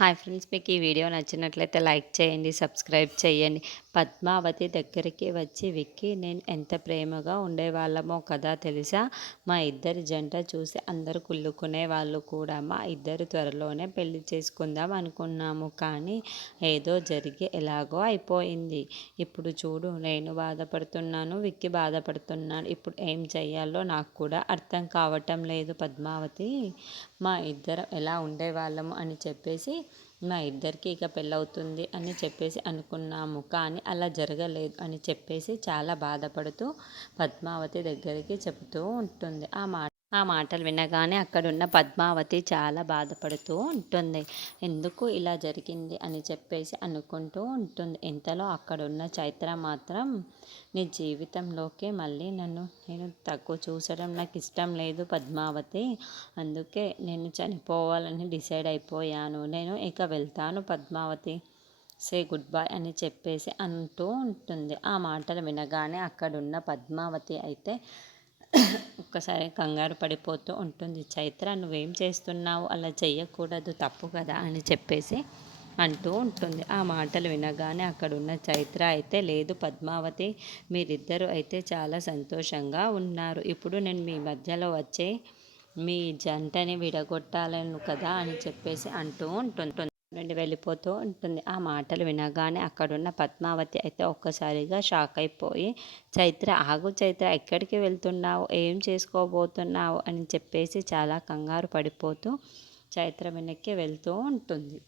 Hi friends, మీకు ఈ video నచ్చినట్లయితే లైక్ చేయండి, సబ్స్క్రైబ్ చేయండి. పద్మావతి దగ్గరికి వచ్చి విక్కీ నేను ఎంత ప్రేమగా ఉండేవాళ్ళమో కదా తెలుసా. మా ఇద్దరి జంట చూసి అందరూ కుళ్ళుకునే వాళ్ళు కూడా. మా ఇద్దరు త్వరలోనే పెళ్లి చేసుకుందాం అనుకున్నాము, కానీ ఏదో జరిగి ఎలాగో అయిపోయింది. ఇప్పుడు చూడు, నేను బాధపడుతున్నాను, విక్కీ బాధపడుతున్నాడు. ఇప్పుడు ఏం చెయ్యాలో నాకు కూడా అర్థం కావటం లేదు పద్మావతి. మా ఇద్దరం ఎలా ఉండేవాళ్ళము అని చెప్పేసి మా ఇద్దరికి ఇక పెళ్ళవుతుంది అని చెప్పేసి అనుకున్నాము, కానీ అలా జరగలేదు అని చెప్పేసి చాలా బాధపడుతూ పద్మావతి దగ్గరికి చెబుతూ ఉంటుంది. ఆ మాటలు వినగానే అక్కడున్న పద్మావతి చాలా బాధపడుతూ ఉంటుంది. ఎందుకు ఇలా జరిగింది అని చెప్పేసి అనుకుంటూ ఉంటుంది. ఇంతలో అక్కడున్న చైత్ర మాత్రం, నీ జీవితంలోకి మళ్ళీ నేను తక్కువ చూసడం నాకు ఇష్టం లేదు పద్మావతి. అందుకే నేను చనిపోవాలని డిసైడ్ అయిపోయాను. నేను ఇక వెళ్తాను పద్మావతి, సే గుడ్ బై అని చెప్పేసి అంటూ ఉంటుంది. ఆ మాటలు వినగానే అక్కడున్న పద్మావతి అయితే ఒక్కసారి కంగారు పడిపోతూ ఉంటుంది. చైత్ర, నువ్వేం చేస్తున్నావు, అలా చెయ్యకూడదు, తప్పు కదా అని చెప్పేసి అంటూ ఉంటుంది. ఆ మాటలు వినగానే అక్కడున్న చైత్ర అయితే, లేదు పద్మావతి, మీరిద్దరూ అయితే చాలా సంతోషంగా ఉన్నారు. ఇప్పుడు నేను మీ మధ్యలో వచ్చే మీ జంటని విడగొట్టాలను కదా అని చెప్పేసి అంటూ ఉంటుంది. నుండి వెళ్ళిపోతూ ఉంటుంది. ఆ మాటలు వినగానే అక్కడున్న పద్మావతి అయితే ఒక్కసారిగా షాక్ అయిపోయి, చైత్ర ఆగు, చైత్ర ఎక్కడికి వెళ్తున్నావు, ఏం చేసుకోబోతున్నావు అని చెప్పేసి చాలా కంగారు పడిపోతూ చైత్ర వెనక్కి వెళ్తూ ఉంటుంది.